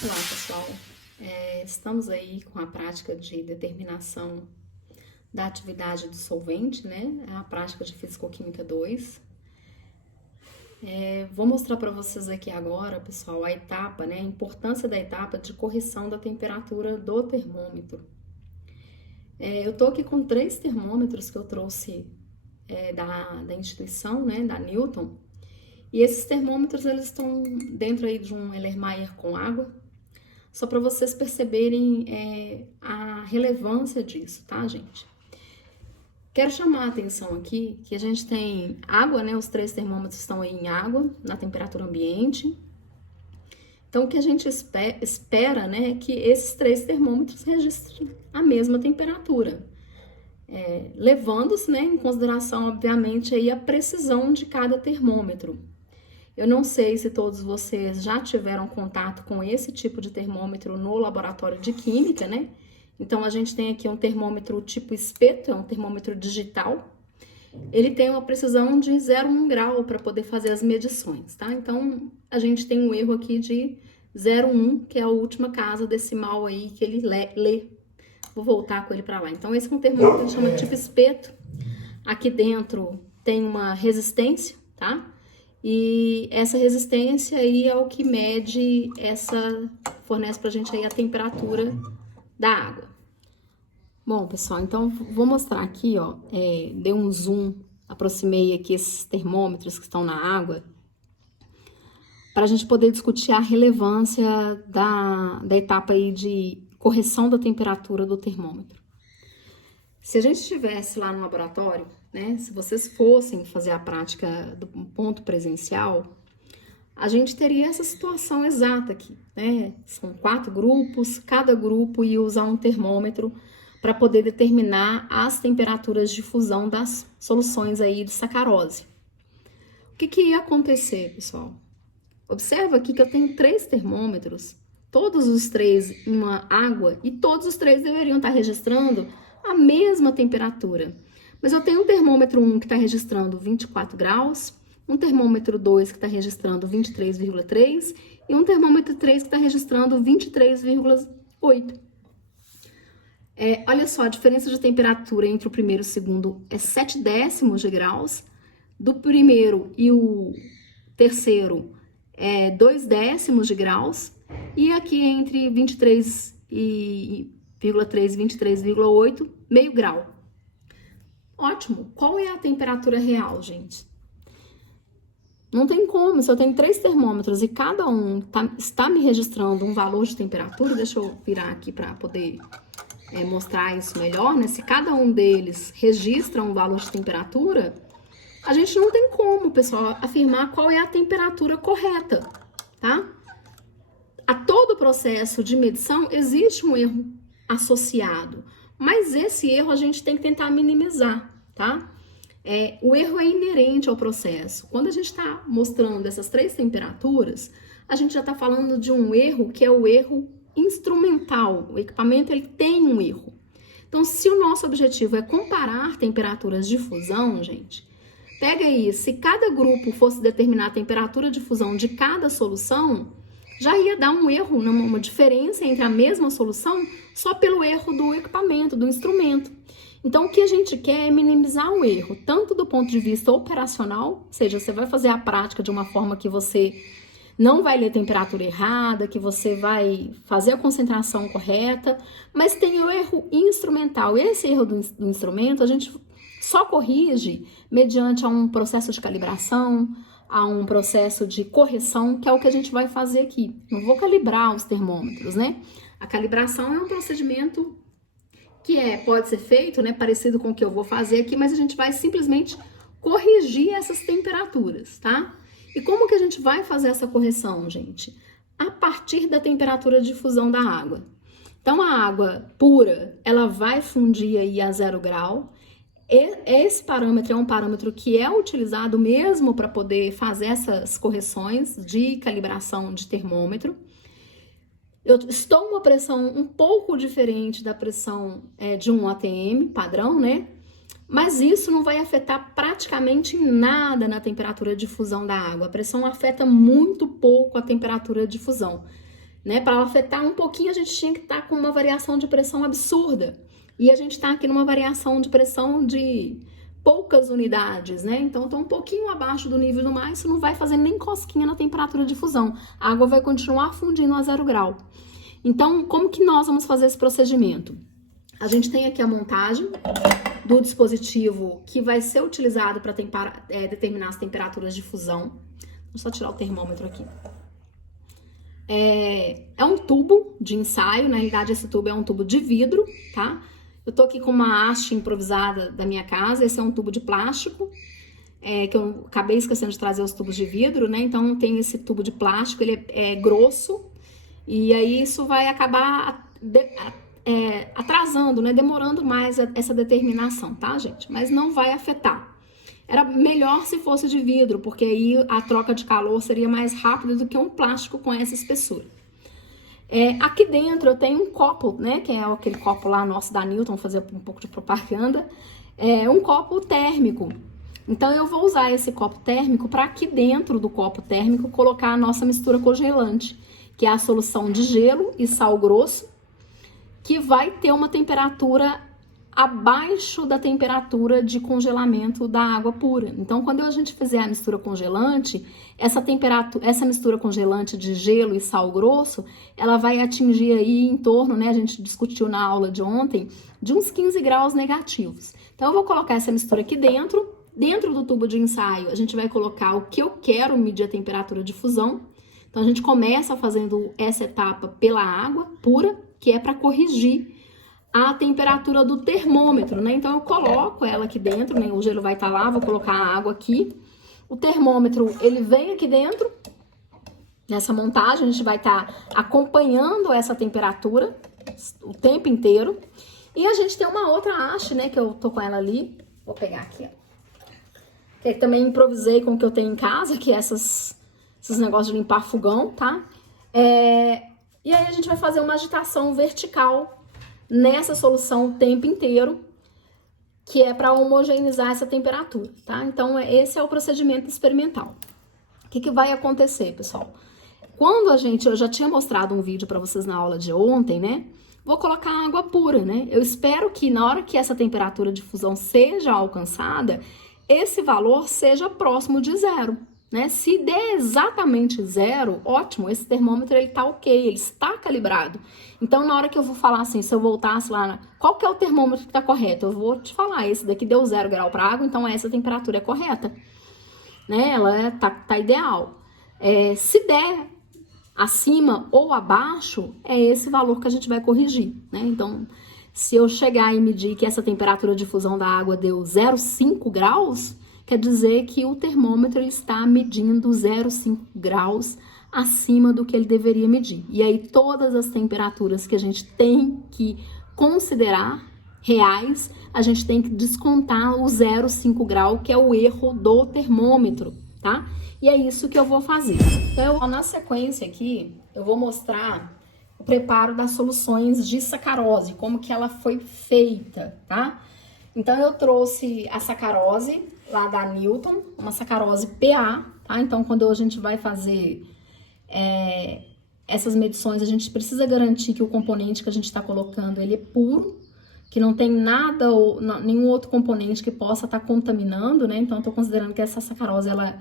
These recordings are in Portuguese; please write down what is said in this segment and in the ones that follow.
Olá, pessoal. Estamos aí com a prática de determinação da atividade do solvente, né? É a prática de Físico-Química 2. Vou mostrar para vocês aqui agora, pessoal, a etapa, né? A importância da etapa de correção da temperatura do termômetro. Eu tô aqui com 3 termômetros que eu trouxe da instituição, né? Da Newton. E esses termômetros, eles estão dentro aí de um Erlenmeyer com água. Só para vocês perceberem a relevância disso, tá, gente? Quero chamar a atenção aqui que a gente tem água, né? Os 3 termômetros estão aí em água, na temperatura ambiente. Então, o que a gente espera, né, é que esses 3 termômetros registrem a mesma temperatura. Levando-se, né, em consideração, obviamente, aí a precisão de cada termômetro. Eu não sei se todos vocês já tiveram contato com esse tipo de termômetro no laboratório de química, né? Então, a gente tem aqui um termômetro tipo espeto, é um termômetro digital. Ele tem uma precisão de 0,1 grau para poder fazer as medições, tá? Então, a gente tem um erro aqui de 0,1, que é a última casa decimal aí que ele lê. Vou voltar com ele para lá. Então, esse é um termômetro que chama tipo espeto. Aqui dentro tem uma resistência, tá? E essa resistência aí é o que mede fornece pra gente aí a temperatura da água. Bom, pessoal, então vou mostrar aqui, ó, dei um zoom, aproximei aqui esses termômetros que estão na água, para a gente poder discutir a relevância da etapa aí de correção da temperatura do termômetro. Se a gente estivesse lá no laboratório, né, se vocês fossem fazer a prática do ponto presencial, a gente teria essa situação exata aqui, né? São 4 grupos, cada grupo ia usar um termômetro para poder determinar as temperaturas de fusão das soluções aí de sacarose. O que ia acontecer, pessoal? Observa aqui que eu tenho 3 termômetros, todos os 3 em uma água, e todos os 3 deveriam estar registrando a mesma temperatura. Mas eu tenho um termômetro 1 que está registrando 24 graus, um termômetro 2 que está registrando 23,3 e um termômetro 3 que está registrando 23,8. Olha só, a diferença de temperatura entre o primeiro e o segundo é 7 décimos de graus, do primeiro e o terceiro é 2 décimos de graus, e aqui entre 23,3 e 23,8, meio grau. Ótimo! Qual é a temperatura real, gente? Não tem como, se eu tenho 3 termômetros e cada um está me registrando um valor de temperatura, deixa eu virar aqui para poder mostrar isso melhor, né? Se cada um deles registra um valor de temperatura, a gente não tem como, pessoal, afirmar qual é a temperatura correta, tá? A todo processo de medição existe um erro associado, mas esse erro a gente tem que tentar minimizar, tá? O erro é inerente ao processo. Quando a gente está mostrando essas 3 temperaturas, a gente já está falando de um erro que é o erro instrumental. O equipamento ele tem um erro. Então, se o nosso objetivo é comparar temperaturas de fusão, gente, pega aí, se cada grupo fosse determinar a temperatura de fusão de cada solução, já ia dar um erro, uma diferença entre a mesma solução só pelo erro do equipamento, do instrumento. Então, o que a gente quer é minimizar o erro, tanto do ponto de vista operacional, ou seja, você vai fazer a prática de uma forma que você não vai ler temperatura errada, que você vai fazer a concentração correta, mas tem o erro instrumental. Esse erro do instrumento a gente só corrige mediante um processo de calibração, a um processo de correção, que é o que a gente vai fazer aqui. Não vou calibrar os termômetros, né? A calibração é um procedimento que pode ser feito, né, parecido com o que eu vou fazer aqui, mas a gente vai simplesmente corrigir essas temperaturas, tá? E como que a gente vai fazer essa correção, gente? A partir da temperatura de fusão da água. Então, a água pura, ela vai fundir aí a 0 grau. Esse parâmetro é um parâmetro que é utilizado mesmo para poder fazer essas correções de calibração de termômetro. Eu estou uma pressão um pouco diferente da pressão de um ATM padrão, né? Mas isso não vai afetar praticamente nada na temperatura de fusão da água. A pressão afeta muito pouco a temperatura de fusão. né? Para ela afetar um pouquinho, a gente tinha que estar com uma variação de pressão absurda. E a gente está aqui numa variação de pressão de poucas unidades, né? Então, estou um pouquinho abaixo do nível do mar, isso não vai fazer nem cosquinha na temperatura de fusão. A água vai continuar fundindo a 0 grau. Então, como que nós vamos fazer esse procedimento? A gente tem aqui a montagem do dispositivo que vai ser utilizado para determinar as temperaturas de fusão. Vou só tirar o termômetro aqui. É um tubo de ensaio, na realidade esse tubo é um tubo de vidro, tá? Eu tô aqui com uma haste improvisada da minha casa, esse é um tubo de plástico, que eu acabei esquecendo de trazer os tubos de vidro, né? Então tem esse tubo de plástico, ele é grosso, e aí isso vai acabar atrasando, né? Demorando mais essa determinação, tá, gente? Mas não vai afetar. Era melhor se fosse de vidro, porque aí a troca de calor seria mais rápida do que um plástico com essa espessura. Aqui dentro eu tenho um copo, né, que é aquele copo lá nosso da Newton, vou fazer um pouco de propaganda, um copo térmico. Então eu vou usar esse copo térmico para aqui dentro do copo térmico colocar a nossa mistura congelante, que é a solução de gelo e sal grosso, que vai ter uma temperatura abaixo da temperatura de congelamento da água pura. Então, quando a gente fizer a mistura congelante, essa mistura congelante de gelo e sal grosso, ela vai atingir aí em torno, né, a gente discutiu na aula de ontem, de uns 15 graus negativos. Então, eu vou colocar essa mistura aqui dentro do tubo de ensaio, a gente vai colocar o que eu quero medir a temperatura de fusão. Então, a gente começa fazendo essa etapa pela água pura, que é para corrigir a temperatura do termômetro, né? Então eu coloco ela aqui dentro, né? O gelo vai estar lá, vou colocar a água aqui. O termômetro, ele vem aqui dentro, nessa montagem, a gente vai estar acompanhando essa temperatura o tempo inteiro. E a gente tem uma outra haste, né? Que eu tô com ela ali, vou pegar aqui, ó. Que também improvisei com o que eu tenho em casa, que é esses negócios de limpar fogão, tá? E aí a gente vai fazer uma agitação vertical nessa solução o tempo inteiro, que é para homogeneizar essa temperatura, tá? Então, esse é o procedimento experimental. O que vai acontecer, pessoal? Quando eu já tinha mostrado um vídeo para vocês na aula de ontem, né? Vou colocar água pura, né? Eu espero que na hora que essa temperatura de fusão seja alcançada, esse valor seja próximo de 0. Né? Se der exatamente 0, ótimo, esse termômetro ele tá ok, ele está calibrado. Então, na hora que eu vou falar assim, se eu voltasse lá, qual que é o termômetro que tá correto? Eu vou te falar, esse daqui deu 0 grau para água, então essa temperatura é correta. Né? Ela tá ideal. Se der acima ou abaixo, é esse valor que a gente vai corrigir. Né? Então, se eu chegar e medir que essa temperatura de fusão da água deu 0,5 graus, quer dizer que o termômetro está medindo 0,5 graus acima do que ele deveria medir. E aí todas as temperaturas que a gente tem que considerar reais, a gente tem que descontar o 0,5 grau, que é o erro do termômetro, tá? E é isso que eu vou fazer. Então, na sequência aqui, eu vou mostrar o preparo das soluções de sacarose, como que ela foi feita, tá? Então, eu trouxe a sacarose lá da Newton, uma sacarose PA, tá? Então, quando a gente vai fazer essas medições, a gente precisa garantir que o componente que a gente está colocando, ele é puro, que não tem nada ou nenhum outro componente que possa estar contaminando, né? Então, eu tô considerando que essa sacarose, ela é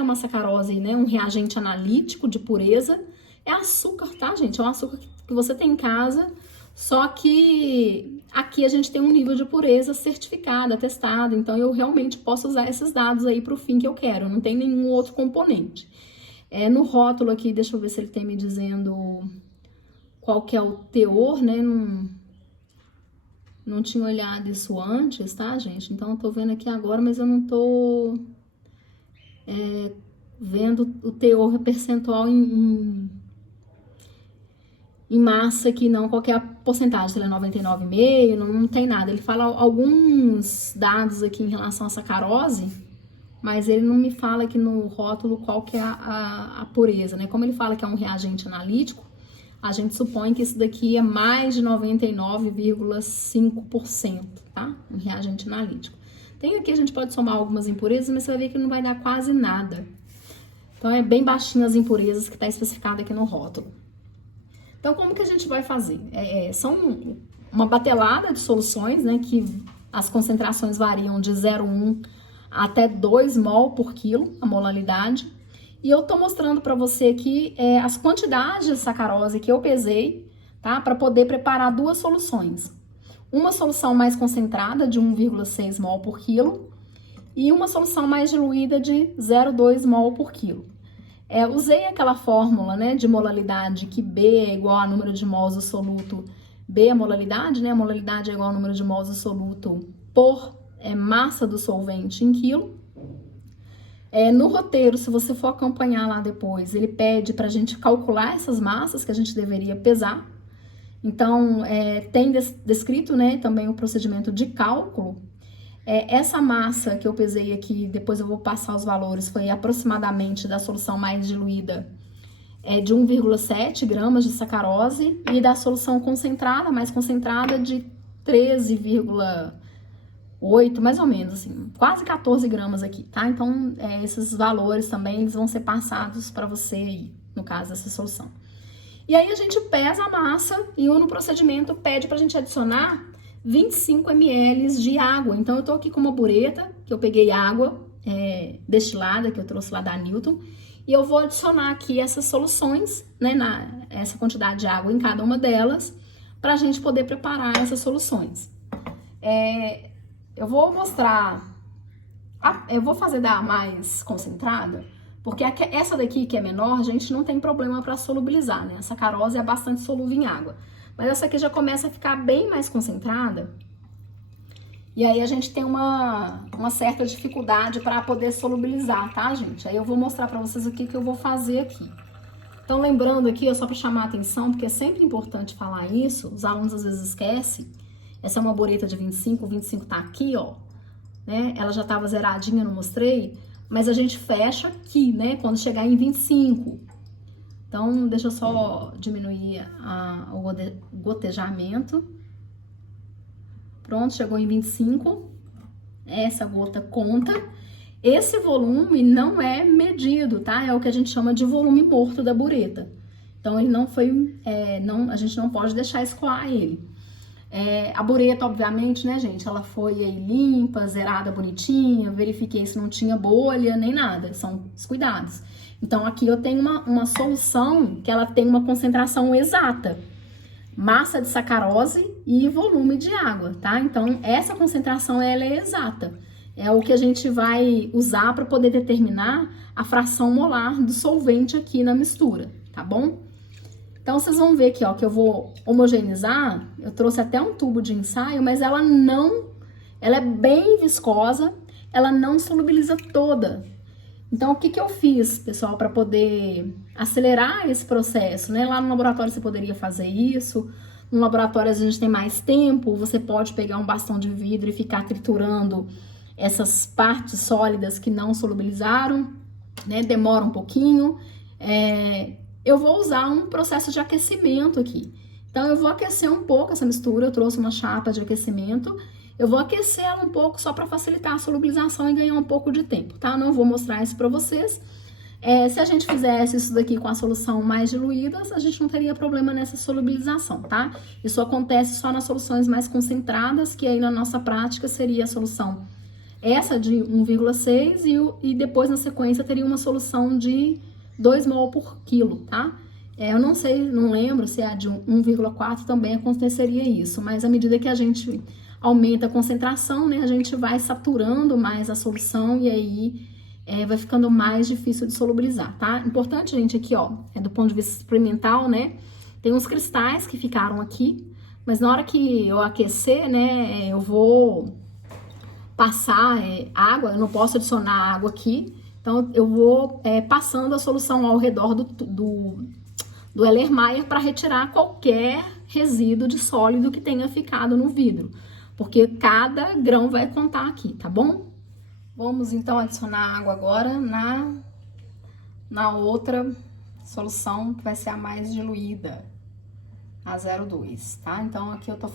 uma sacarose, né? Um reagente analítico de pureza. É açúcar, tá, gente? É um açúcar que você tem em casa, só que aqui a gente tem um nível de pureza certificado, atestado, então eu realmente posso usar esses dados aí para o fim que eu quero, não tem nenhum outro componente. No rótulo aqui, deixa eu ver se ele tem me dizendo qual que é o teor, né? Não tinha olhado isso antes, tá, gente? Então eu tô vendo aqui agora, mas eu não tô vendo o teor percentual em massa aqui não, qual que é a porcentagem, se ele é 99,5, não tem nada. Ele fala alguns dados aqui em relação à sacarose, mas ele não me fala aqui no rótulo qual que é a pureza, né? Como ele fala que é um reagente analítico, a gente supõe que isso daqui é mais de 99,5%, tá? Um reagente analítico. Tem aqui, a gente pode somar algumas impurezas, mas você vai ver que não vai dar quase nada. Então, é bem baixinho as impurezas que está especificado aqui no rótulo. Então, como que a gente vai fazer? São uma batelada de soluções, né, que as concentrações variam de 0,1 até 2 mol por quilo, a molaridade. E eu tô mostrando para você aqui as quantidades de sacarose que eu pesei, tá? Para poder preparar duas soluções. Uma solução mais concentrada, de 1,6 mol por quilo, e uma solução mais diluída de 0,2 mol por quilo. Usei aquela fórmula, né, de molaridade que B é igual ao número de mols do soluto, B é a molaridade, né, a molaridade é igual ao número de mols do soluto por massa do solvente em quilo. No roteiro, se você for acompanhar lá depois, ele pede para a gente calcular essas massas que a gente deveria pesar. Então, tem descrito, né, também o procedimento de cálculo. Essa massa que eu pesei aqui, depois eu vou passar os valores, foi aproximadamente da solução mais diluída, de 1,7 gramas de sacarose, e da solução concentrada, mais concentrada, de 13,8, mais ou menos, assim, quase 14 gramas aqui, tá? Então, esses valores também, eles vão ser passados para você aí, no caso dessa solução. E aí, a gente pesa a massa e no procedimento pede pra gente adicionar 25 ml de água. Então, eu tô aqui com uma bureta, que eu peguei água destilada, que eu trouxe lá da Newton, e eu vou adicionar aqui essas soluções, né, essa quantidade de água em cada uma delas, pra gente poder preparar essas soluções. Eu vou mostrar, eu vou fazer da mais concentrada, porque essa daqui, que é menor, a gente não tem problema para solubilizar, né? A sacarose é bastante solúvel em água. Mas essa aqui já começa a ficar bem mais concentrada. E aí a gente tem uma certa dificuldade para poder solubilizar, tá, gente? Aí eu vou mostrar para vocês o que eu vou fazer aqui. Então, lembrando aqui, só para chamar a atenção, porque é sempre importante falar isso, os alunos às vezes esquecem. Essa é uma bureta de 25, o 25 tá aqui, ó, né? Ela já tava zeradinha, não mostrei, mas a gente fecha aqui, né? Quando chegar em 25. Então, deixa eu só diminuir o gotejamento. Pronto, chegou em 25. Essa gota conta. Esse volume não é medido, tá? É o que a gente chama de volume morto da bureta. Então, ele não foi, a gente não pode deixar escoar ele. A bureta, obviamente, né, gente, ela foi aí limpa, zerada, bonitinha, verifiquei se não tinha bolha, nem nada, são os cuidados. Então, aqui eu tenho uma solução que ela tem uma concentração exata, massa de sacarose e volume de água, tá? Então, essa concentração, ela é exata. É o que a gente vai usar para poder determinar a fração molar do solvente aqui na mistura, tá bom? Então, vocês vão ver aqui, ó, que eu vou homogeneizar. Eu trouxe até um tubo de ensaio, mas ela é bem viscosa, ela não solubiliza toda. Então, o que eu fiz, pessoal, para poder acelerar esse processo, né? Lá no laboratório você poderia fazer isso. No laboratório a gente tem mais tempo, você pode pegar um bastão de vidro e ficar triturando essas partes sólidas que não solubilizaram, né? Demora um pouquinho. Eu vou usar um processo de aquecimento aqui. Então, eu vou aquecer um pouco essa mistura, eu trouxe uma chapa de aquecimento, eu vou aquecer ela um pouco só para facilitar a solubilização e ganhar um pouco de tempo, tá? Não vou mostrar isso para vocês. Se a gente fizesse isso daqui com a solução mais diluída, a gente não teria problema nessa solubilização, tá? Isso acontece só nas soluções mais concentradas, que aí na nossa prática seria a solução essa de 1,6 e depois na sequência teria uma solução de 2 mol por quilo, tá? Eu não sei, não lembro se a de 1,4 também aconteceria isso, mas à medida que a gente aumenta a concentração, né, a gente vai saturando mais a solução e aí vai ficando mais difícil de solubilizar, tá? Importante, gente, aqui, ó, do ponto de vista experimental, né, tem uns cristais que ficaram aqui, mas na hora que eu aquecer, né, eu vou passar água, eu não posso adicionar água aqui, então eu vou passando a solução ao redor do Erlenmeyer para retirar qualquer resíduo de sólido que tenha ficado no vidro, porque cada grão vai contar aqui, tá bom? Vamos então adicionar água agora na outra solução, que vai ser a mais diluída, a 0,2, tá? Então aqui eu tô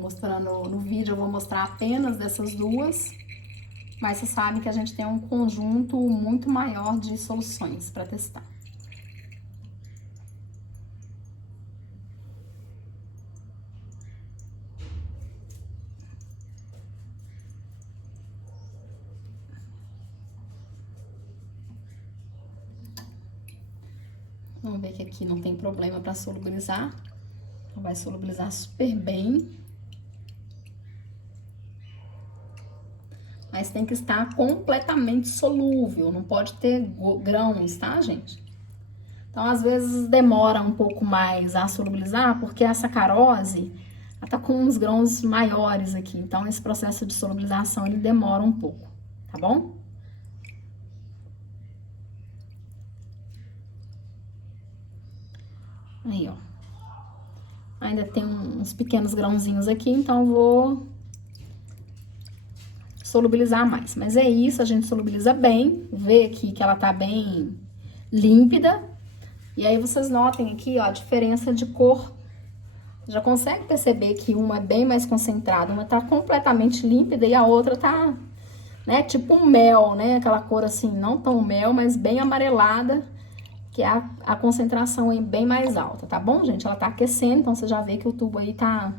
mostrando no vídeo, eu vou mostrar apenas dessas duas, Mas você sabe que a gente tem um conjunto muito maior de soluções para testar. Vamos ver que aqui não tem problema para solubilizar. Vai solubilizar super bem. Mas tem que estar completamente solúvel, não pode ter grãos, tá, gente? Então, às vezes, demora um pouco mais a solubilizar, porque a sacarose, ela tá com uns grãos maiores aqui. Então, esse processo de solubilização, ele demora um pouco, tá bom? Aí, ó. Ainda tem uns pequenos grãozinhos aqui, então eu vou solubilizar mais. Mas é isso, a gente solubiliza bem, vê aqui que ela tá bem límpida. E aí vocês notem aqui, ó, a diferença de cor. Já consegue perceber que uma é bem mais concentrada, uma tá completamente límpida e a outra tá, né, tipo um mel, né? Aquela cor assim, não tão mel, mas bem amarelada, que é a concentração aí bem mais alta, tá bom, gente? Ela tá aquecendo, então você já vê que o tubo aí tá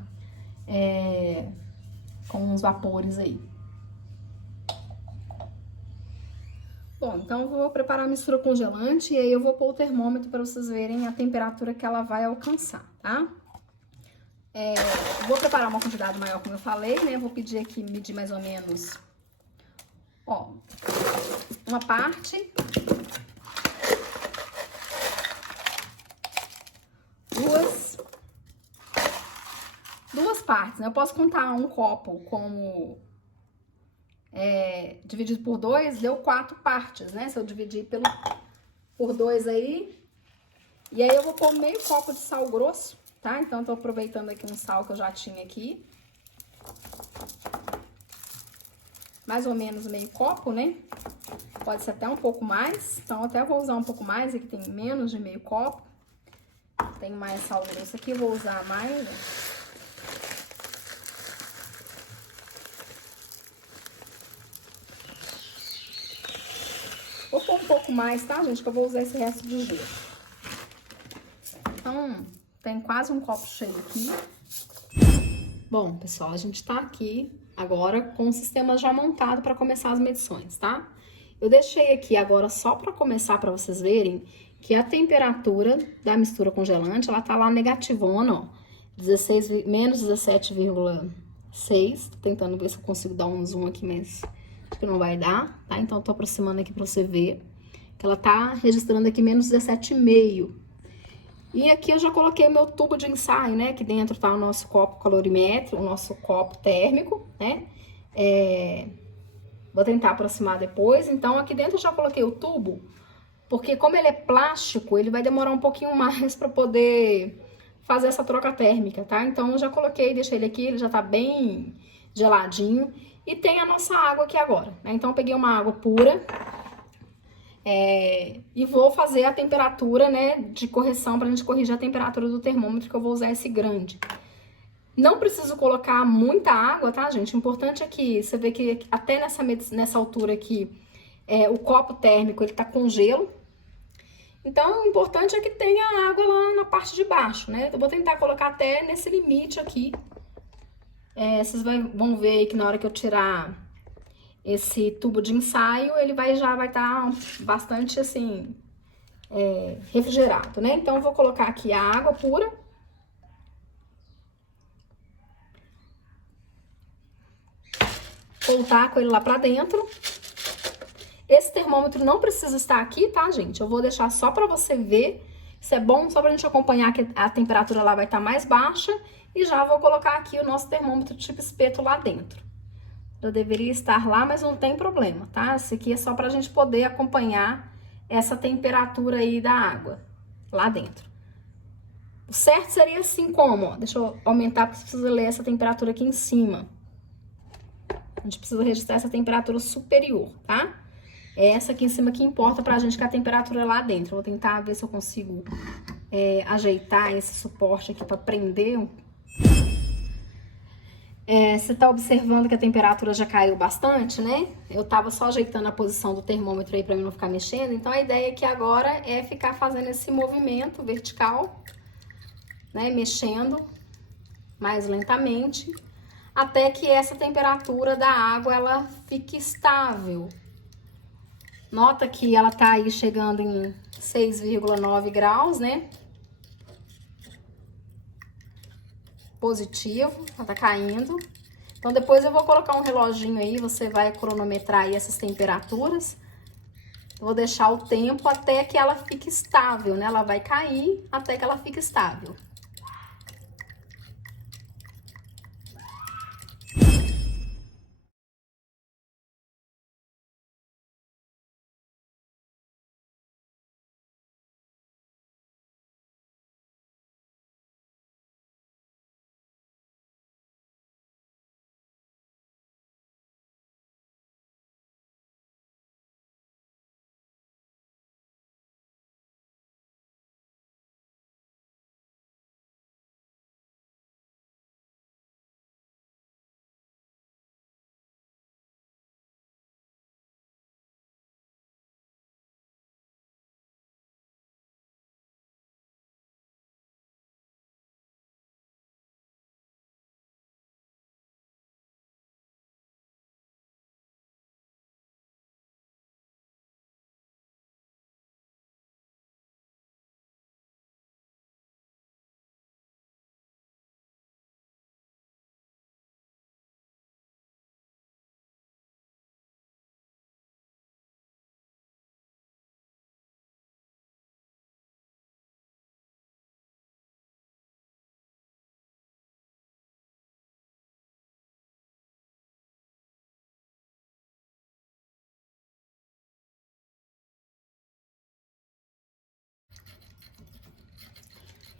com uns vapores aí. Bom, então eu vou preparar a mistura congelante e aí eu vou pôr o termômetro para vocês verem a temperatura que ela vai alcançar, tá? Vou preparar uma quantidade maior, como eu falei, né? Vou pedir aqui, medir mais ou menos, ó, uma parte, duas partes, né? Eu posso contar um copo como dividido por 2, deu 4 partes, né? Se eu dividir por 2 aí. E aí eu vou pôr meio copo de sal grosso, tá? Então, eu tô aproveitando aqui um sal que eu já tinha aqui. Mais ou menos meio copo, né? Pode ser até um pouco mais. Então, eu até vou usar um pouco mais, aqui tem menos de meio copo. Tem mais sal grosso aqui, vou usar mais, né? Vou pôr um pouco mais, tá, gente? Que eu vou usar esse resto de gelo. Então, tem quase um copo cheio aqui. Bom, pessoal, a gente tá aqui agora com o sistema já montado para começar as medições, tá? Eu deixei aqui agora só para começar, para vocês verem que a temperatura da mistura congelante, ela tá lá negativona, ó, menos 17,6. Tô tentando ver se eu consigo dar um zoom aqui, mas acho que não vai dar, tá? Então, eu tô aproximando aqui pra você ver que ela tá registrando aqui menos 17,5. E aqui eu já coloquei o meu tubo de ensaio, né? Aqui dentro tá o nosso copo calorimétrico, o nosso copo térmico, né? Vou tentar aproximar depois. Então, aqui dentro eu já coloquei o tubo, porque como ele é plástico, ele vai demorar um pouquinho mais pra poder fazer essa troca térmica, tá? Então, eu já coloquei, deixei ele aqui, ele já tá bem geladinho. E tem a nossa água aqui agora, né? Então, eu peguei uma água pura e vou fazer a temperatura, né, de correção pra gente corrigir a temperatura do termômetro, que eu vou usar esse grande. Não preciso colocar muita água, tá, gente? O importante é que você vê que até nessa altura aqui, o copo térmico, ele tá com gelo. Então, o importante é que tenha água lá na parte de baixo, né? Eu vou tentar colocar até nesse limite aqui. Vocês vão ver aí que na hora que eu tirar esse tubo de ensaio, ele já vai estar bastante, assim, refrigerado, né? Então, eu vou colocar aqui a água pura. Voltar com ele lá pra dentro. Esse termômetro não precisa estar aqui, tá, gente? Eu vou deixar só pra você ver. Isso é bom só pra gente acompanhar que a temperatura lá vai estar mais baixa. E já vou colocar aqui o nosso termômetro tipo espeto lá dentro. Eu deveria estar lá, mas não tem problema, tá? Esse aqui é só pra gente poder acompanhar essa temperatura aí da água lá dentro. O certo seria assim como, ó. Deixa eu aumentar, porque você precisa ler essa temperatura aqui em cima. A gente precisa registrar essa temperatura superior, tá? É essa aqui em cima que importa pra gente, que é a temperatura lá dentro. Eu vou tentar ver se eu consigo ajeitar esse suporte aqui pra prender. Você tá observando que a temperatura já caiu bastante, né? Eu tava só ajeitando a posição do termômetro aí pra mim não ficar mexendo. Então a ideia aqui agora é ficar fazendo esse movimento vertical, né? Mexendo mais lentamente, até que essa temperatura da água ela fique estável. Nota que ela tá aí chegando em 6,9 graus, né? Positivo, ela tá caindo. Então depois eu vou colocar um reloginho aí, você vai cronometrar aí essas temperaturas. Eu vou deixar o tempo até que ela fique estável, né? Ela vai cair até que ela fique estável.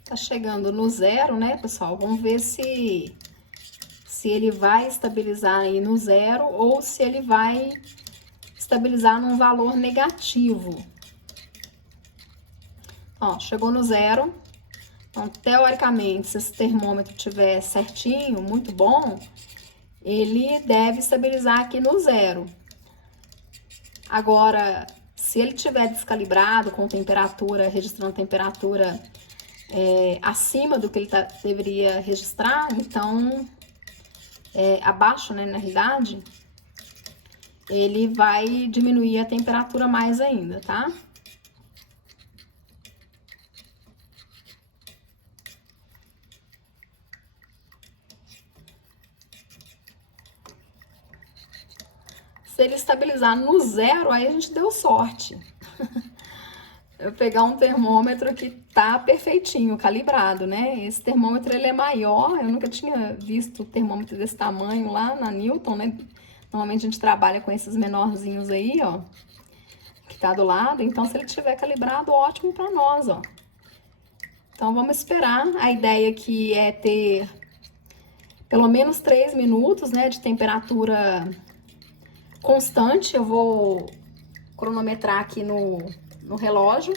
Tá chegando no zero, né, pessoal? Vamos ver se ele vai estabilizar aí no zero ou se ele vai estabilizar num valor negativo. Ó, chegou no zero. Então, teoricamente, se esse termômetro estiver certinho, muito bom, ele deve estabilizar aqui no zero. Agora, se ele estiver descalibrado, com temperatura, registrando temperatura acima do que ele deveria registrar, então, abaixo, né, na realidade, ele vai diminuir a temperatura mais ainda, tá? Se ele estabilizar no zero, aí a gente deu sorte. Eu pegar um termômetro que tá perfeitinho, calibrado, né? Esse termômetro, ele é maior, eu nunca tinha visto termômetro desse tamanho lá na Newton, né? Normalmente a gente trabalha com esses menorzinhos aí, ó, que tá do lado. Então, se ele tiver calibrado, ótimo pra nós, ó. Então, vamos esperar. A ideia aqui é ter pelo menos 3 minutos, né, de temperatura constante. Eu vou cronometrar aqui no relógio.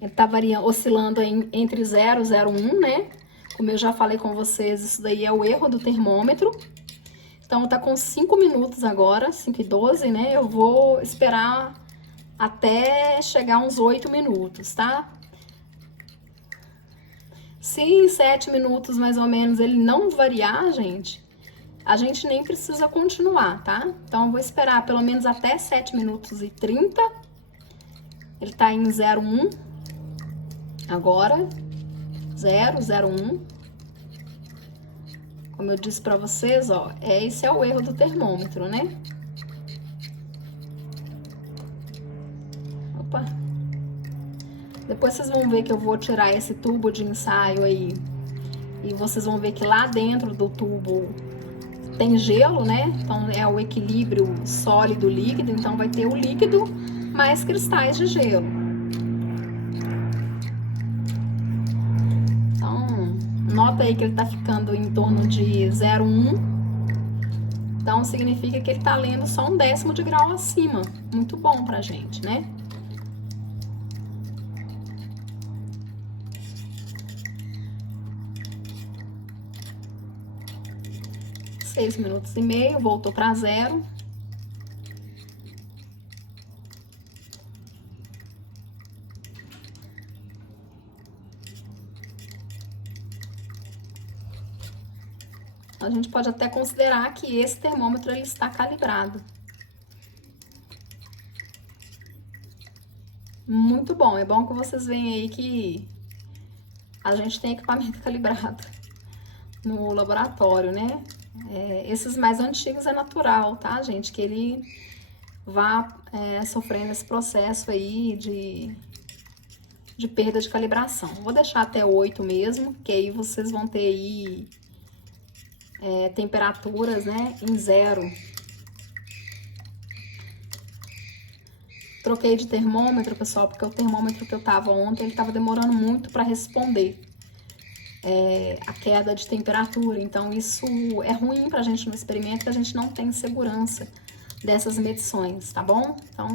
Ele tá oscilando entre 0 e 0,1, né? Como eu já falei com vocês, isso daí é o erro do termômetro. Então, tá com 5 minutos agora, 5:12, né? Eu vou esperar até chegar uns 8 minutos, tá? Se em 7 minutos, mais ou menos, ele não variar, gente, a gente nem precisa continuar, tá? Então, eu vou esperar pelo menos até 7 minutos e 30. Ele tá em 0,1. Agora, 0, 0,1. Como eu disse pra vocês, ó, esse é o erro do termômetro, né? Opa! Depois vocês vão ver que eu vou tirar esse tubo de ensaio aí. E vocês vão ver que lá dentro do tubo tem gelo, né? Então, é o equilíbrio sólido-líquido. Então, vai ter o líquido mais cristais de gelo. Nota aí que ele tá ficando em torno de 0,1. Então, significa que ele tá lendo só 1/10 de grau acima. Muito bom pra gente, né? 6 minutos e meio, voltou para zero. A gente pode até considerar que esse termômetro ele está calibrado. Muito bom, é bom que vocês veem aí que a gente tem equipamento calibrado no laboratório, né? Esses mais antigos é natural, tá, gente? Que ele vá sofrendo esse processo aí de perda de calibração. Vou deixar até 8 mesmo, que aí vocês vão ter aí temperaturas, né, em zero. Troquei de termômetro, pessoal, porque o termômetro que eu tava ontem, ele tava demorando muito para responder a queda de temperatura. Então, isso é ruim pra gente no experimento, que a gente não tem segurança dessas medições, tá bom? Então,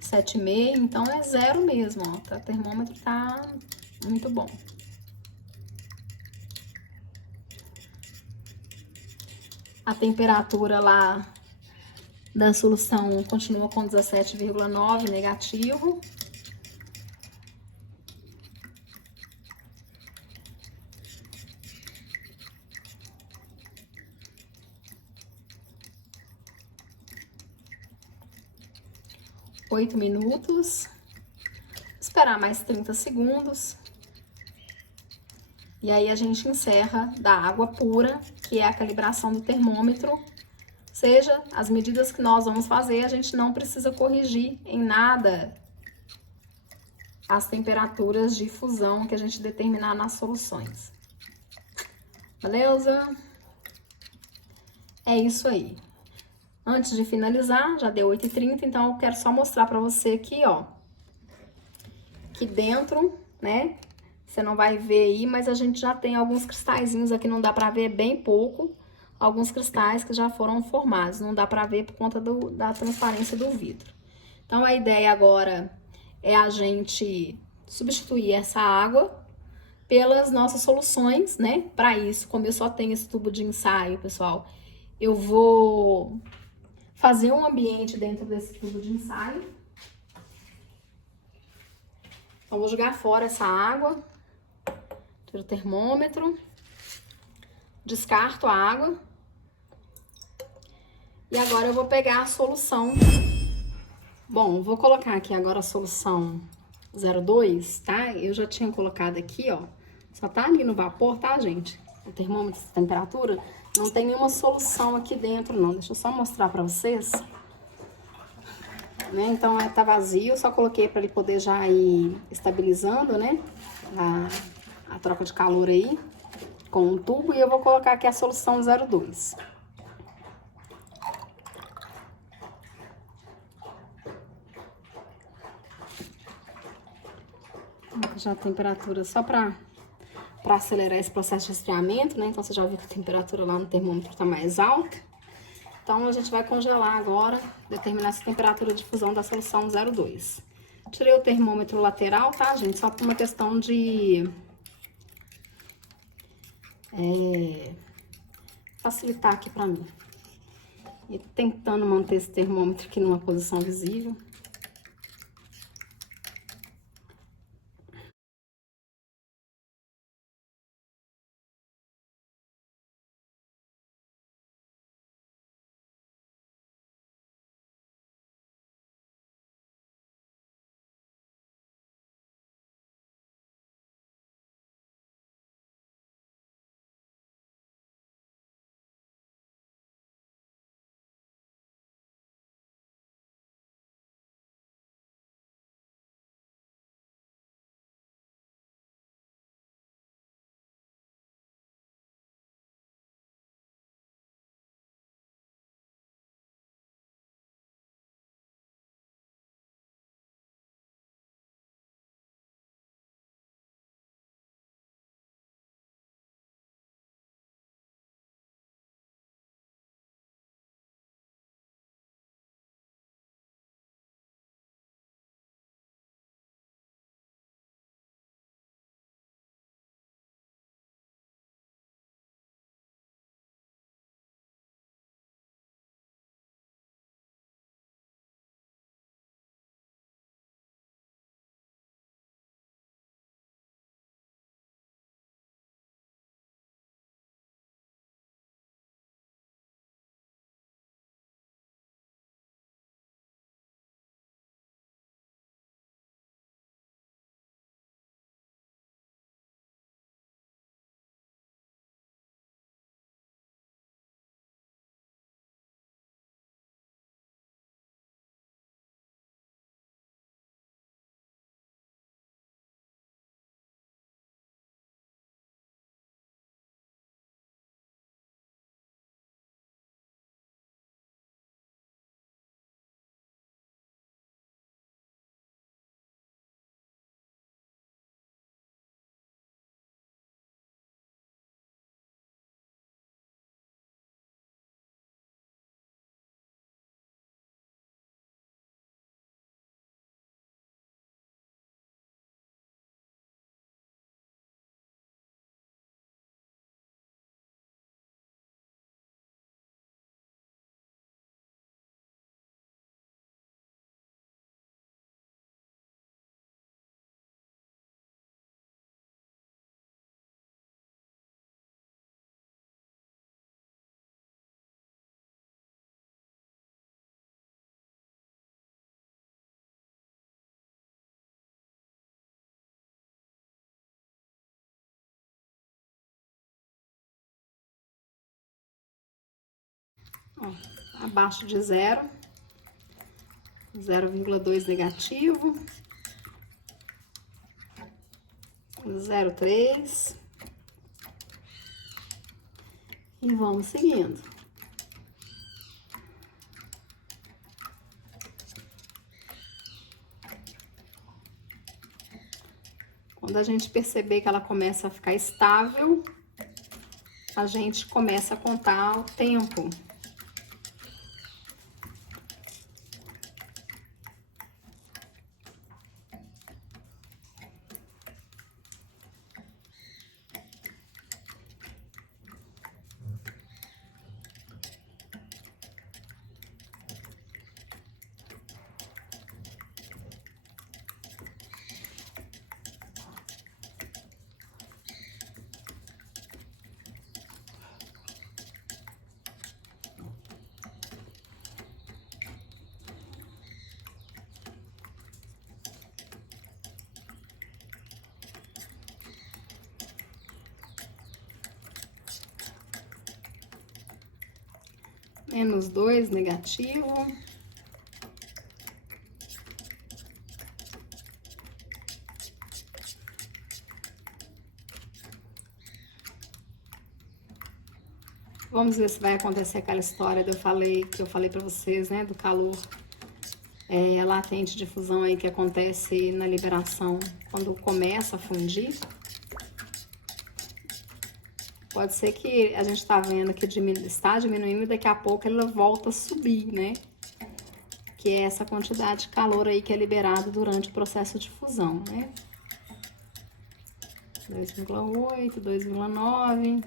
7,5, então é zero mesmo, ó. O termômetro tá muito bom. A temperatura lá da solução continua com 17,9 negativo. Oito minutos. Esperar mais 30 segundos. E aí a gente encerra da água pura, que é a calibração do termômetro. Seja, as medidas que nós vamos fazer, a gente não precisa corrigir em nada as temperaturas de fusão que a gente determinar nas soluções. Beleza? É isso aí. Antes de finalizar, já deu 8h30, então eu quero só mostrar pra você aqui, ó. Aqui dentro, né? Você não vai ver aí, mas a gente já tem alguns cristalzinhos aqui, não dá pra ver, bem pouco. Alguns cristais que já foram formados, não dá pra ver por conta da transparência do vidro. Então, a ideia agora é a gente substituir essa água pelas nossas soluções, né? Para isso, como eu só tenho esse tubo de ensaio, pessoal, eu vou fazer um ambiente dentro desse tubo de ensaio. Então, vou jogar fora essa água, tiro o termômetro, descarto a água. E agora eu vou pegar a solução. Bom, vou colocar aqui agora a solução 02, tá? Eu já tinha colocado aqui, ó. Só tá ali no vapor, tá, gente? O termômetro de temperatura. Não tem nenhuma solução aqui dentro, não. Deixa eu só mostrar pra vocês. Né? Então, tá vazio. Só coloquei pra ele poder já ir estabilizando, né? A troca de calor aí com o tubo. E eu vou colocar aqui a solução 02. Já a temperatura só para acelerar esse processo de esfriamento, né? Então, você já viu que a temperatura lá no termômetro tá mais alta. Então, a gente vai congelar agora, determinar essa temperatura de fusão da solução 02. Tirei o termômetro lateral, tá, gente? Só por uma questão de facilitar aqui pra mim. E tentando manter esse termômetro aqui numa posição visível. Ó, abaixo de 0, 0,2 negativo, 0,3 e vamos seguindo. Quando a gente perceber que ela começa a ficar estável, a gente começa a contar o tempo. -2 negativo. Vamos ver se vai acontecer aquela história que eu falei para vocês, né, do calor latente de fusão aí que acontece na liberação quando começa a fundir. Pode ser que a gente tá vendo que está diminuindo e daqui a pouco ela volta a subir, né? Que é essa quantidade de calor aí que é liberado durante o processo de fusão, né? 2,8, 2,9.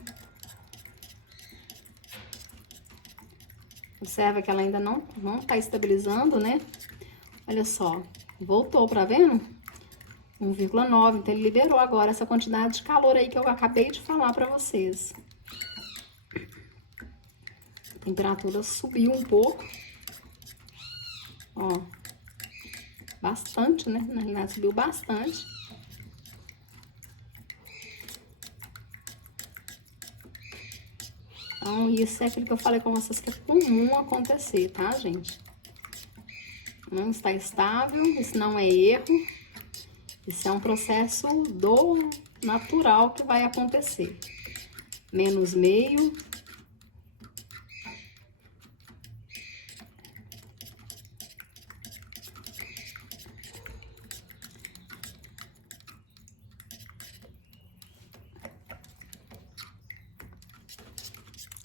Observa que ela ainda não tá estabilizando, né? Olha só, voltou, tá vendo? 1,9, então ele liberou agora essa quantidade de calor aí que eu acabei de falar pra vocês. A temperatura subiu um pouco. Ó, bastante, né? Na realidade, subiu bastante. Então, isso é aquilo que eu falei com vocês que é comum acontecer, tá, gente? Não está estável, isso não é erro. Isso é um processo natural que vai acontecer. -0,5.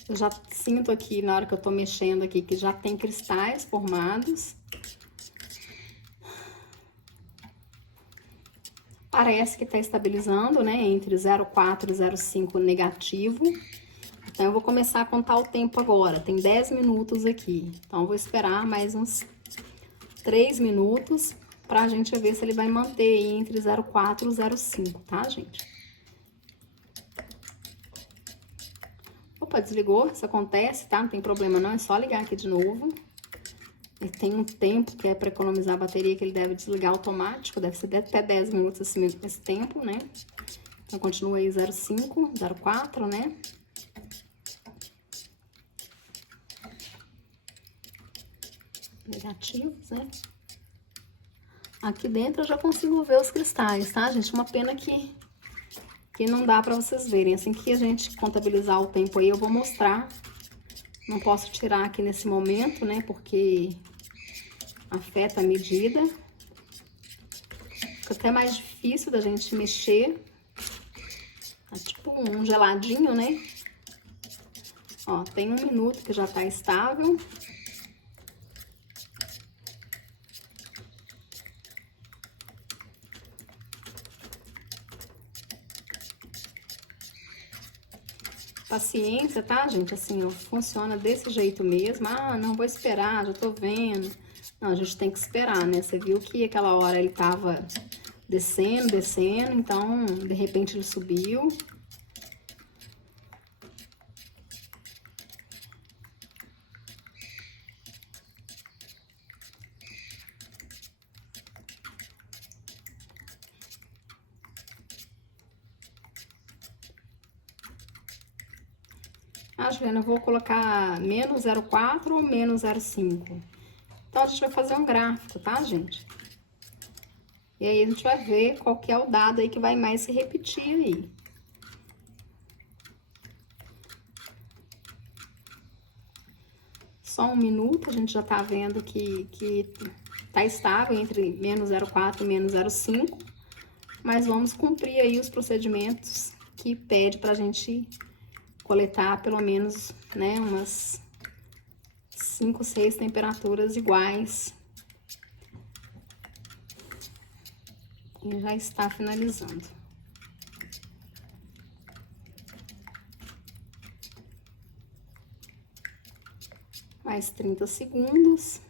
Eu já sinto aqui, na hora que eu tô mexendo aqui, que já tem cristais formados. Parece que tá estabilizando, né, entre 0,4 e 0,5 negativo. Então, eu vou começar a contar o tempo agora. Tem 10 minutos aqui. Então, eu vou esperar mais uns 3 minutos pra gente ver se ele vai manter aí entre 0,4 e 0,5, tá, gente? Opa, desligou, isso acontece, tá? Não tem problema não, é só ligar aqui de novo. Ele tem um tempo que é para economizar a bateria que ele deve desligar automático, deve ser até 10 minutos esse tempo, né? Então, continua aí 0,5, 0,4, né? Negativos, né? Aqui dentro eu já consigo ver os cristais, tá, gente? Uma pena que não dá pra vocês verem. Assim que a gente contabilizar o tempo aí, eu vou mostrar. Não posso tirar aqui nesse momento, né? Porque afeta a medida. Fica até mais difícil da gente mexer. Tá tipo um geladinho, né? Ó, tem 1 minuto que já tá estável. Paciência, tá, gente? Assim, ó, funciona desse jeito mesmo. Ah, não vou esperar, já tô vendo. Não, a gente tem que esperar, né? Você viu que aquela hora ele tava descendo, descendo, então, de repente ele subiu. Ah, Juliana, eu vou colocar menos 0,4 ou menos 0,5. Então, a gente vai fazer um gráfico, tá, gente? E aí, a gente vai ver qual que é o dado aí que vai mais se repetir aí. Só um minuto, a gente já tá vendo que tá estável entre menos 0,4 e menos 0,5. Mas vamos cumprir aí os procedimentos que pede pra gente coletar pelo menos, né, umas 5, 6 temperaturas iguais. E já está finalizando. Mais 30 segundos.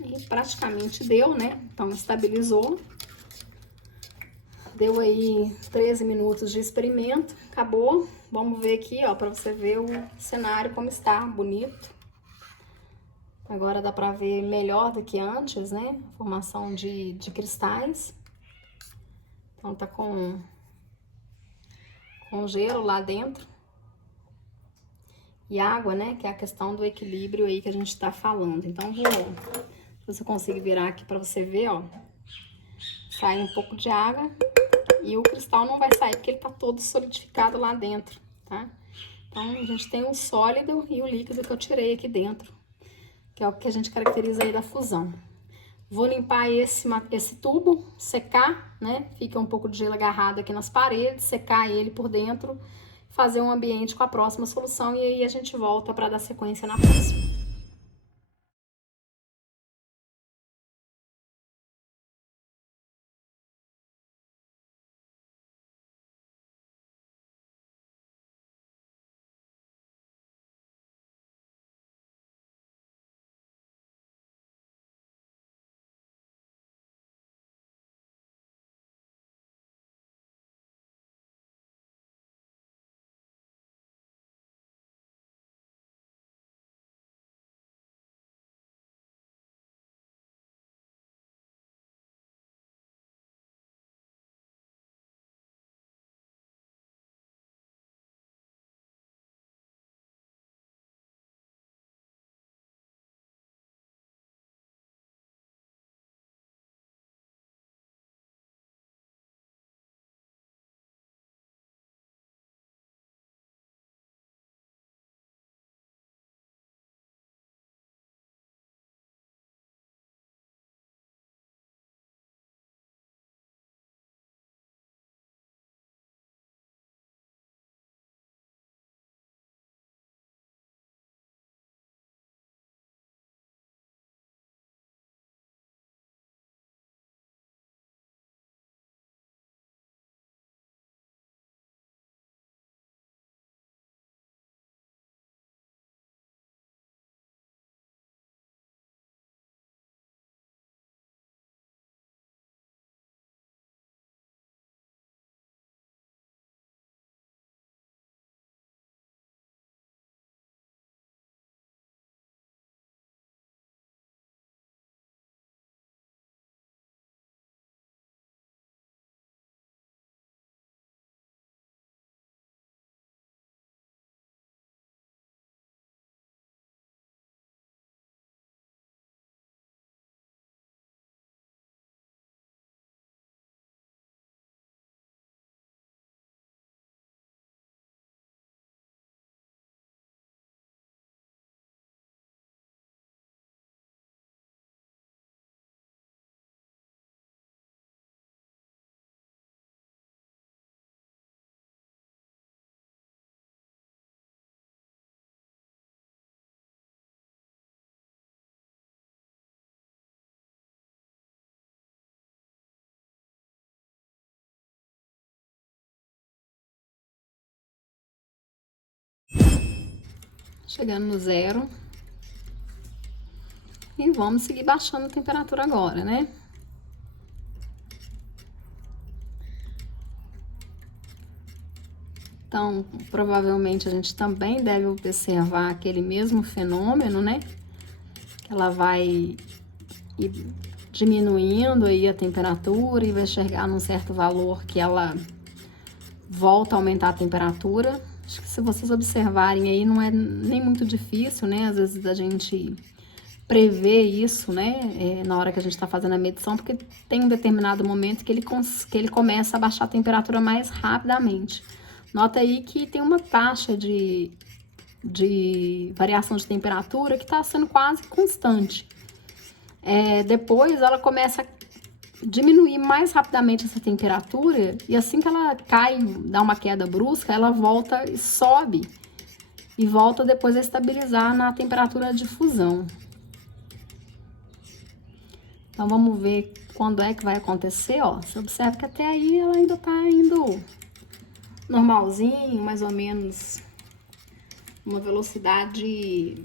E praticamente deu, né? Então, estabilizou. Deu aí 13 minutos de experimento, acabou. Vamos ver aqui, ó, pra você ver o cenário como está, bonito. Agora dá pra ver melhor do que antes, né? Formação de cristais. Então, tá com gelo lá dentro. E água, né? Que é a questão do equilíbrio aí que a gente tá falando. Então, se você conseguir virar aqui pra você ver, ó. Sai um pouco de água e o cristal não vai sair porque ele tá todo solidificado lá dentro, tá? Então, a gente tem o sólido e o líquido que eu tirei aqui dentro, que é o que a gente caracteriza aí da fusão. Vou limpar esse tubo, secar, né? Fica um pouco de gelo agarrado aqui nas paredes, secar ele por dentro, fazer um ambiente com a próxima solução e aí a gente volta para dar sequência na próxima. Chegando no zero. E vamos seguir baixando a temperatura agora, né? Então, provavelmente a gente também deve observar aquele mesmo fenômeno, né? Ela vai ir diminuindo aí a temperatura e vai chegar num certo valor que ela volta a aumentar a temperatura. Acho que se vocês observarem aí, não é nem muito difícil, né? Às vezes a gente prever isso, né? Na hora que a gente está fazendo a medição, porque tem um determinado momento que ele começa a baixar a temperatura mais rapidamente. Nota aí que tem uma taxa de variação de temperatura que está sendo quase constante. Depois ela começa a diminuir mais rapidamente essa temperatura e assim que ela cai, dá uma queda brusca, ela volta e sobe e volta depois a estabilizar na temperatura de fusão. Então vamos ver quando é que vai acontecer, ó. Você observa que até aí ela ainda tá indo normalzinho, mais ou menos uma velocidade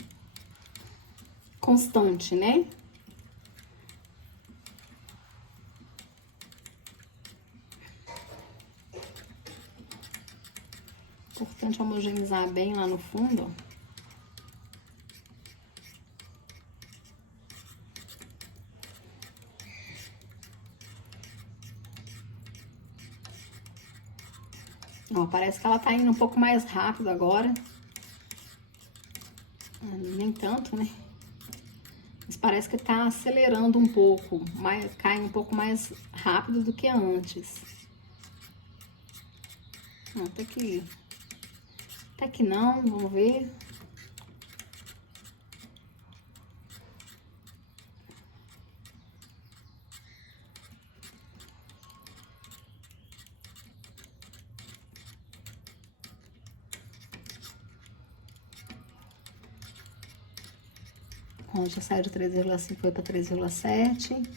constante, né? Importante homogeneizar bem lá no fundo, ó. Parece que ela tá indo um pouco mais rápido agora. Nem tanto, né? Mas parece que tá acelerando um pouco, cai um pouco mais rápido do que antes. Até que não, vamos ver. Ó, já saiu de 3,5, foi para 3,7.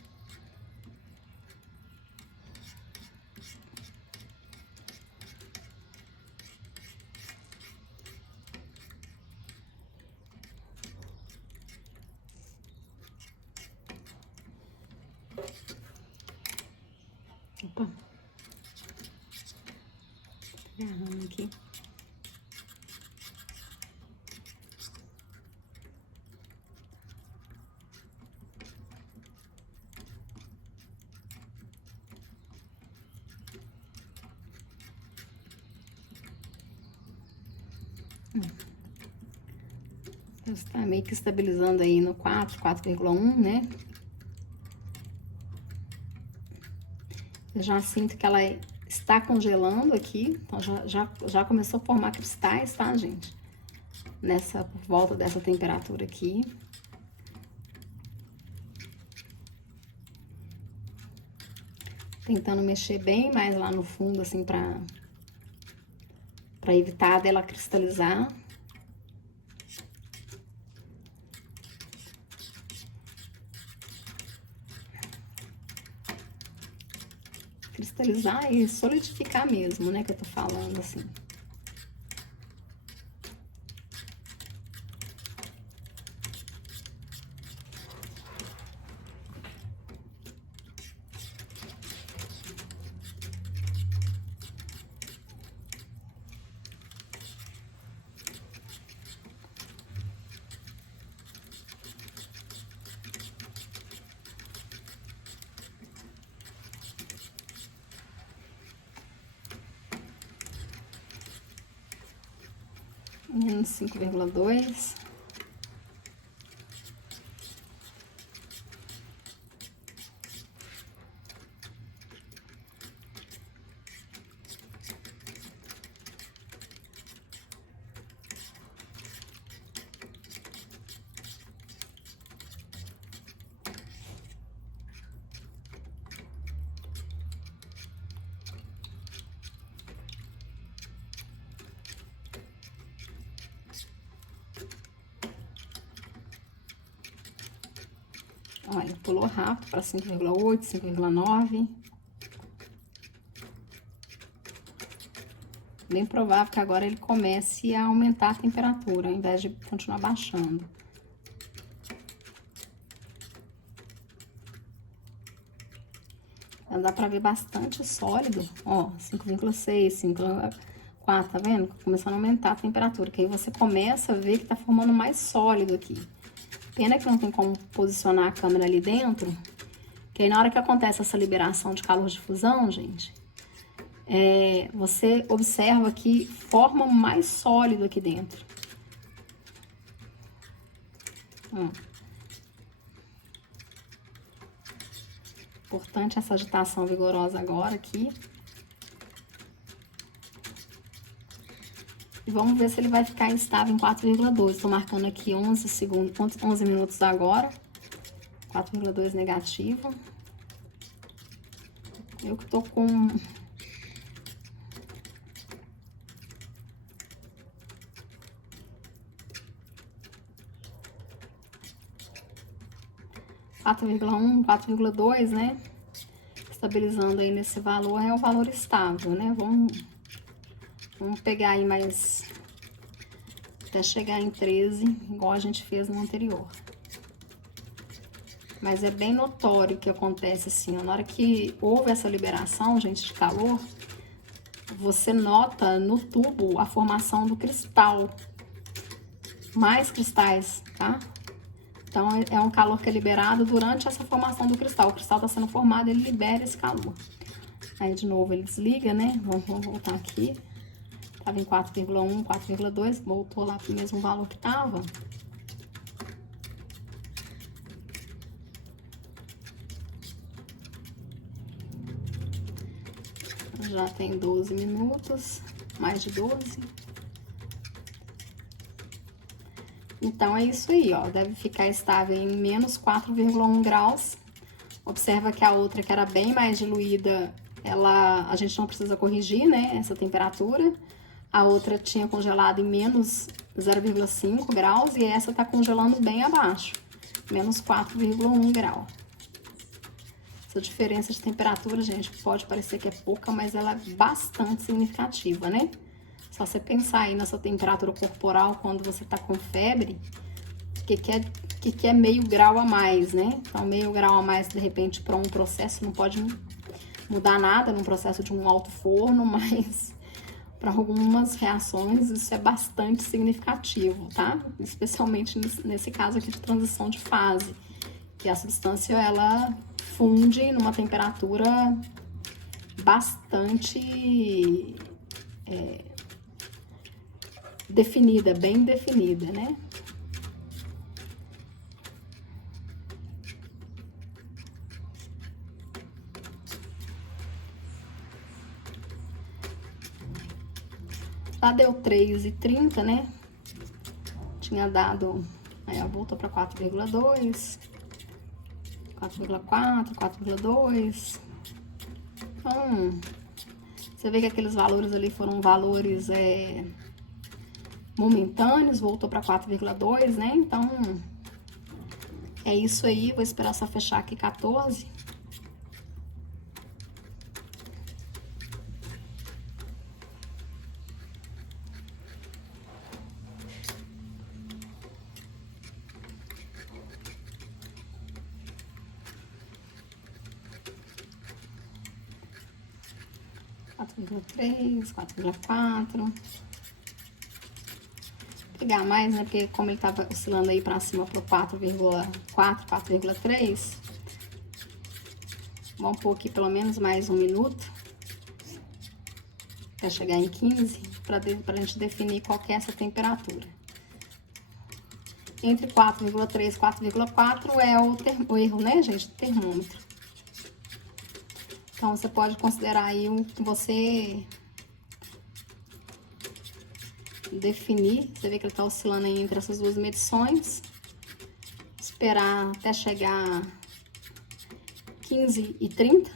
Opa. Agarrando aqui. Está meio que estabilizando aí no 4,1, né? Eu já sinto que ela está congelando aqui, então já começou a formar cristais, tá, gente? Por volta dessa temperatura aqui. Tentando mexer bem mais lá no fundo, assim, pra evitar dela cristalizar. Cristalizar e solidificar mesmo, né, que eu tô falando, assim. Menos 5,2. Olha, pulou rápido para 5,8, 5,9. Bem provável que agora ele comece a aumentar a temperatura, ao invés de continuar baixando. Dá para ver bastante sólido, ó, 5,6, 4, tá vendo? Começando a aumentar a temperatura, que aí você começa a ver que tá formando mais sólido aqui. Pena que não tem como posicionar a câmera ali dentro, que aí na hora que acontece essa liberação de calor de fusão, gente, você observa que forma mais sólido aqui dentro. Importante essa agitação vigorosa agora aqui. E vamos ver se ele vai ficar estável em 4,2. Estou marcando aqui 11 segundos, 11 minutos agora. 4,2 negativo. Eu que tô com... (4,1, 4,2, né? Estabilizando aí nesse valor, é o valor estável, né? Vamos pegar aí mais... até chegar em 13, igual a gente fez no anterior. Mas é bem notório que acontece assim, ó, na hora que houve essa liberação, gente, de calor, você nota no tubo a formação do cristal. Mais cristais, tá? Então, é um calor que é liberado durante essa formação do cristal. O cristal está sendo formado, ele libera esse calor. Aí, de novo, ele desliga, né? Vamos voltar aqui. Tava em 4,1, 4,2, voltou lá pro mesmo valor que tava. Já tem 12 minutos, mais de 12. Então, é isso aí, ó. Deve ficar estável em menos 4,1 graus. Observa que a outra, que era bem mais diluída, a gente não precisa corrigir, né? Essa temperatura. A outra tinha congelado em menos 0,5 graus e essa tá congelando bem abaixo, menos 4,1 grau. Essa diferença de temperatura, gente, pode parecer que é pouca, mas ela é bastante significativa, né? Só você pensar aí na sua temperatura corporal quando você tá com febre, que é meio grau a mais, né? Então, meio grau a mais, de repente, para um processo não pode mudar nada no processo de um alto forno, mas para algumas reações isso é bastante significativo, tá? Especialmente nesse caso aqui de transição de fase, que a substância ela funde numa temperatura bastante definida, bem definida, né? Lá deu 3,30, né? Tinha dado... Aí, ó, voltou para 4,2, 4,4, 4,2. Então, você vê que aqueles valores ali foram valores momentâneos, voltou para 4,2, né? Então, é isso aí. Vou esperar só fechar aqui 14. (4,3, 4,4). Pegar mais, né? Porque como ele tava oscilando aí pra cima pro 4,4, 4,3, vamos pôr aqui pelo menos mais 1 minuto até chegar em 15, pra gente definir qual que é essa temperatura. Entre 4,3 e 4,4 é o erro, né, gente? Termômetro. Então, você pode considerar aí o que você definir. Você vê que ele tá oscilando aí entre essas duas medições. Esperar até chegar 15,30.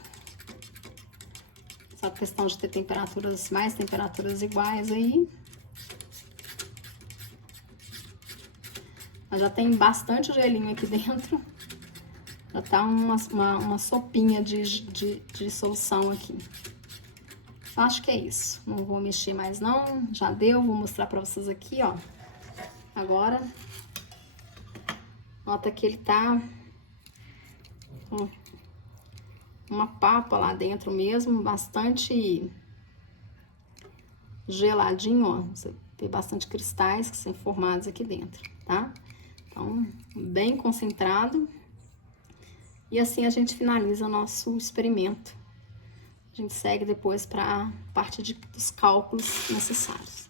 Essa questão de ter mais temperaturas iguais aí. Mas já tem bastante gelinho aqui dentro. Já tá uma sopinha de solução aqui. Acho que é isso. Não vou mexer mais não. Já deu. Vou mostrar pra vocês aqui, ó. Agora. Nota que ele tá... Ó, uma papa lá dentro mesmo. Bastante geladinho, ó. Você tem bastante cristais que são formados aqui dentro, tá? Então, bem concentrado. E assim a gente finaliza nosso experimento. A gente segue depois para a parte dos cálculos necessários.